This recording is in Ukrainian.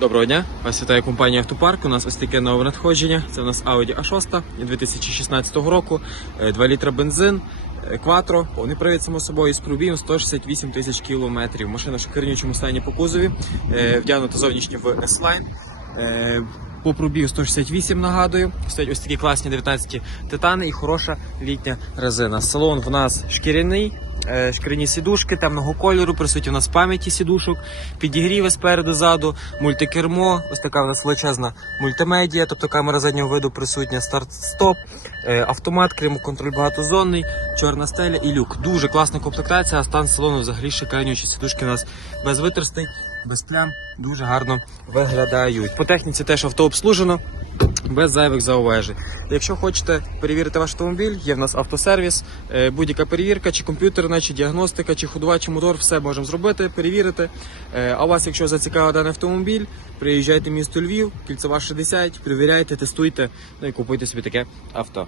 Доброго дня, вас вітає компанія Автопарк. У нас ось таке нове надходження. Це у нас Audi A6 2016 року, Е, 2 літра бензин, е, Quattro, повний привід само собою з пробігом 168 тисяч кілометрів. Машина в шикарнючому стані по кузові, е, вдягнута зовнішньо в S-Line. Е, По пробігу 168 нагадую. Стоять ось такі класні 19 титани і хороша літня резина. Салон в нас шкіряний, е, шкіряні сідушки темного кольору, присутні у нас пам'яті сідушок, підігріви спереду, ззаду, мультикермо, ось така у нас величезна мультимедія, тобто камера заднього виду присутня, старт-стоп, е, автомат, клімат-контроль багатозонний, чорна стеля і люк. Дуже класна комплектація, а стан салону взагалі шикарнючі сідушки у нас без витерстей, без плям, дуже гарно виглядають. По техніці теж авто обслужено. Без зайвих зауважень. Якщо хочете перевірити ваш автомобіль, є в нас автосервіс, е, будь-яка перевірка, чи комп'ютерна, чи діагностика, чи ходова, чи мотор, все можемо зробити, перевірити. Е, А вас, якщо зацікавив даний автомобіль, приїжджайте в місто Львів, кільцева 60, перевіряйте, тестуйте, ну і купуйте собі таке авто.